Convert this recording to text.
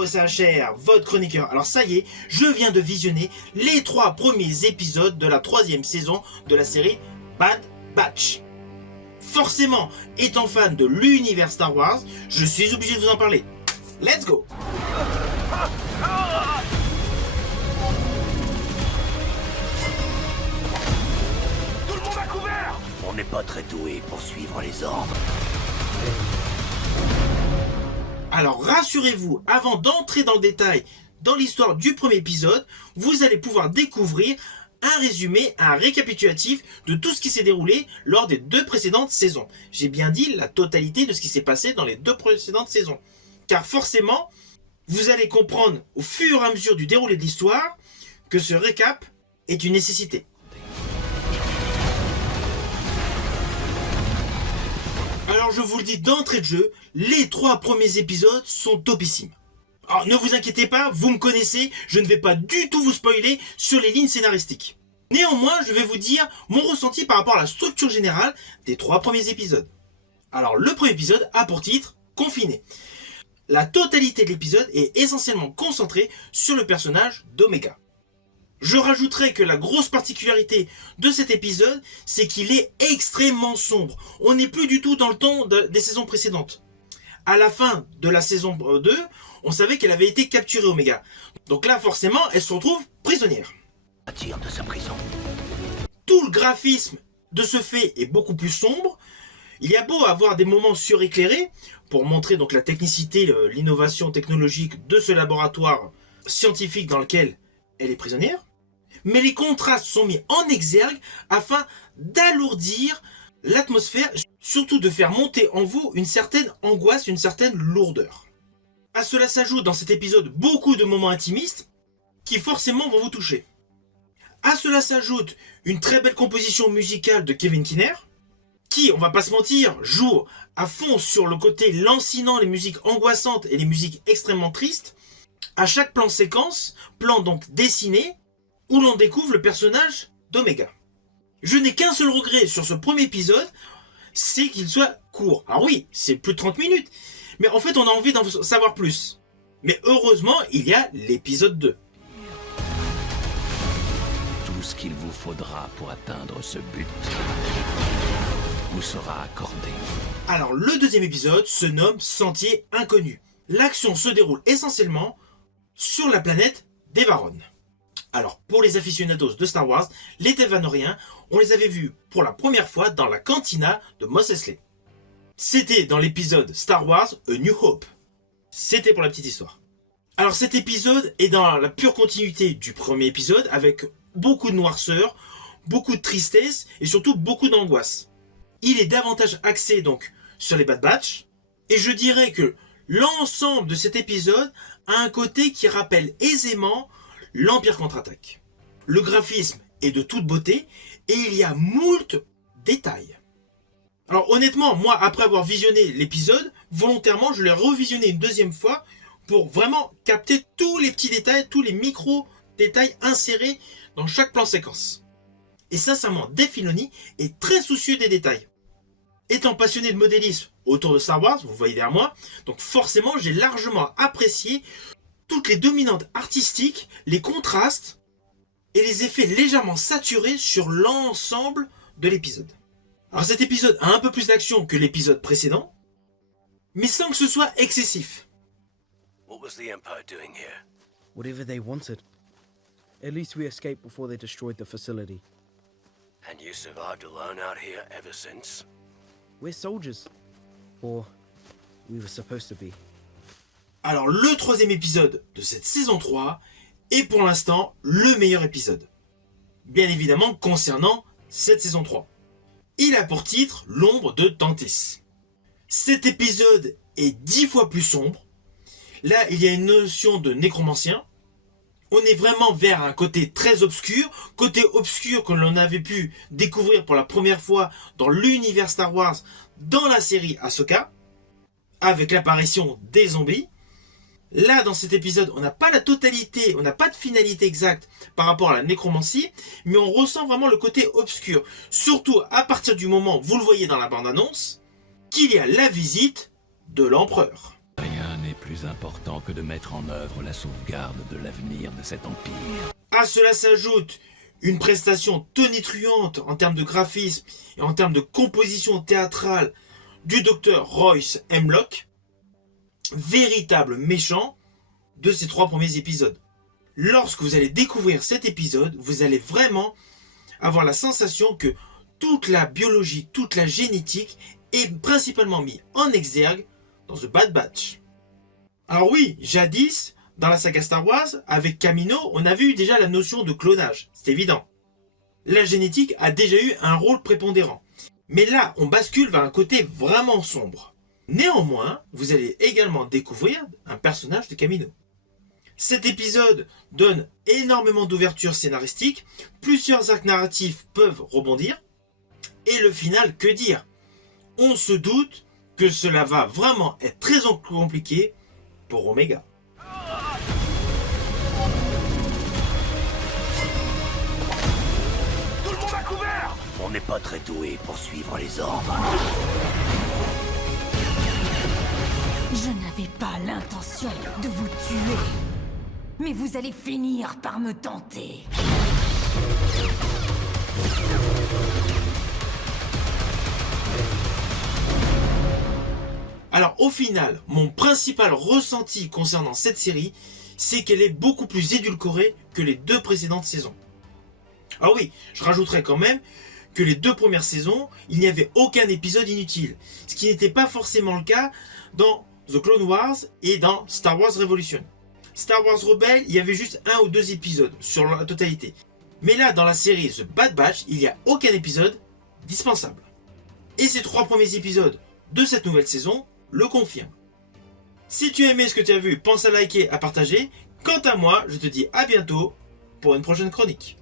Yo, ça cher, votre chroniqueur. Alors ça y est, je viens de visionner les 3 premiers épisodes de la 3e saison de la série Bad Batch. Forcément, étant fan de l'univers Star Wars, je suis obligé de vous en parler. Let's go! Tout le monde à couvert! On n'est pas très doué pour suivre les ordres. Alors rassurez-vous, avant d'entrer dans le détail dans l'histoire du premier épisode, vous allez pouvoir découvrir un résumé, un récapitulatif de tout ce qui s'est déroulé lors des 2 précédentes saisons. J'ai bien dit la totalité de ce qui s'est passé dans les 2 précédentes saisons. Car forcément, vous allez comprendre au fur et à mesure du déroulé de l'histoire que ce récap est une nécessité. Alors je vous le dis d'entrée de jeu, les 3 premiers épisodes sont topissimes. Alors ne vous inquiétez pas, vous me connaissez, je ne vais pas du tout vous spoiler sur les lignes scénaristiques. Néanmoins, je vais vous dire mon ressenti par rapport à la structure générale des 3 premiers épisodes. Alors le premier épisode a pour titre Confiné. La totalité de l'épisode est essentiellement concentrée sur le personnage d'Omega. Je rajouterai que la grosse particularité de cet épisode, c'est qu'il est extrêmement sombre. On n'est plus du tout dans le ton des saisons précédentes. À la fin de la saison 2, on savait qu'elle avait été capturée Omega. Donc là, forcément, elle se retrouve prisonnière. Attire de sa prison. Tout le graphisme de ce fait est beaucoup plus sombre. Il y a beau avoir des moments suréclairés pour montrer donc la technicité, l'innovation technologique de ce laboratoire scientifique dans lequel elle est prisonnière. Mais les contrastes sont mis en exergue afin d'alourdir l'atmosphère, surtout de faire monter en vous une certaine angoisse, une certaine lourdeur. À cela s'ajoute dans cet épisode beaucoup de moments intimistes qui forcément vont vous toucher. À cela s'ajoute une très belle composition musicale de Kevin Kiner, qui, on va pas se mentir, joue à fond sur le côté lancinant, les musiques angoissantes et les musiques extrêmement tristes. À chaque plan séquence, plan donc dessiné, où l'on découvre le personnage d'Omega. Je n'ai qu'un seul regret sur ce premier épisode, c'est qu'il soit court. Alors oui, c'est plus de 30 minutes, mais en fait on a envie d'en savoir plus. Mais heureusement, il y a l'épisode 2. Tout ce qu'il vous faudra pour atteindre ce but vous sera accordé. Alors le deuxième épisode se nomme Sentier Inconnu. L'action se déroule essentiellement sur la planète d'Evaron. Alors, pour les aficionados de Star Wars, les Devanoriens, on les avait vus pour la première fois dans la cantina de Mos Eisley. C'était dans l'épisode Star Wars A New Hope. C'était pour la petite histoire. Alors cet épisode est dans la pure continuité du premier épisode, avec beaucoup de noirceur, beaucoup de tristesse et surtout beaucoup d'angoisse. Il est davantage axé donc sur les Bad Batch, et je dirais que l'ensemble de cet épisode a un côté qui rappelle aisément l'Empire contre-attaque. Le graphisme est de toute beauté et il y a moult détails. Alors honnêtement, moi après avoir visionné l'épisode, volontairement je l'ai revisionné une deuxième fois pour vraiment capter tous les petits détails, tous les micro-détails insérés dans chaque plan séquence. Et sincèrement, Dave Filoni est très soucieux des détails. Étant passionné de modélisme autour de Star Wars, vous voyez derrière moi, donc forcément j'ai largement apprécié toutes les dominantes artistiques, les contrastes et les effets légèrement saturés sur l'ensemble de l'épisode. Alors cet épisode a un peu plus d'action que l'épisode précédent, mais sans que ce soit excessif. What was the Empire doing here? Whatever they wanted. At least we escaped before they destroyed the facility. And you survived alone out here ever since? We're soldiers. Or we were supposed to be. Alors le troisième épisode de cette saison 3 est pour l'instant le meilleur épisode. Bien évidemment concernant cette saison 3. Il a pour titre L'ombre de Tantis. Cet épisode est 10 fois plus sombre. Là il y a une notion de nécromancien. On est vraiment vers un côté très obscur que l'on avait pu découvrir pour la première fois dans l'univers Star Wars dans la série Ahsoka, avec l'apparition des zombies. Là, dans cet épisode, on n'a pas la totalité, on n'a pas de finalité exacte par rapport à la nécromancie, mais on ressent vraiment le côté obscur. Surtout à partir du moment, vous le voyez dans la bande-annonce, qu'il y a la visite de l'empereur. Rien n'est plus plus important que de mettre en œuvre la sauvegarde de l'avenir de cet empire. À cela s'ajoute une prestation tonitruante en termes de graphisme et en termes de composition théâtrale du docteur Royce Hemlock, véritable méchant de ces 3 premiers épisodes. Lorsque vous allez découvrir cet épisode, vous allez vraiment avoir la sensation que toute la biologie, toute la génétique est principalement mise en exergue dans The Bad Batch. Alors oui, jadis, dans la saga Star Wars, avec Kamino, on avait eu déjà la notion de clonage, c'est évident. La génétique a déjà eu un rôle prépondérant. Mais là, on bascule vers un côté vraiment sombre. Néanmoins, vous allez également découvrir un personnage de Kamino. Cet épisode donne énormément d'ouverture scénaristique, plusieurs arcs narratifs peuvent rebondir, et le final, que dire? On se doute que cela va vraiment être très compliqué pour Omega. Tout le monde à couvert! On n'est pas très doué pour suivre les ordres. Je n'avais pas l'intention de vous tuer. Mais vous allez finir par me tenter. Alors au final, mon principal ressenti concernant cette série, c'est qu'elle est beaucoup plus édulcorée que les 2 précédentes saisons. Ah oui, je rajouterais quand même que les 2 premières saisons, il n'y avait aucun épisode inutile, ce qui n'était pas forcément le cas dans The Clone Wars et dans Star Wars Revolution. Star Wars Rebels, il y avait juste 1 ou 2 épisodes sur la totalité. Mais là, dans la série The Bad Batch, il n'y a aucun épisode dispensable. Et ces 3 premiers épisodes de cette nouvelle saison le confirment. Si tu as aimé ce que tu as vu, pense à liker, à partager. Quant à moi, je te dis à bientôt pour une prochaine chronique.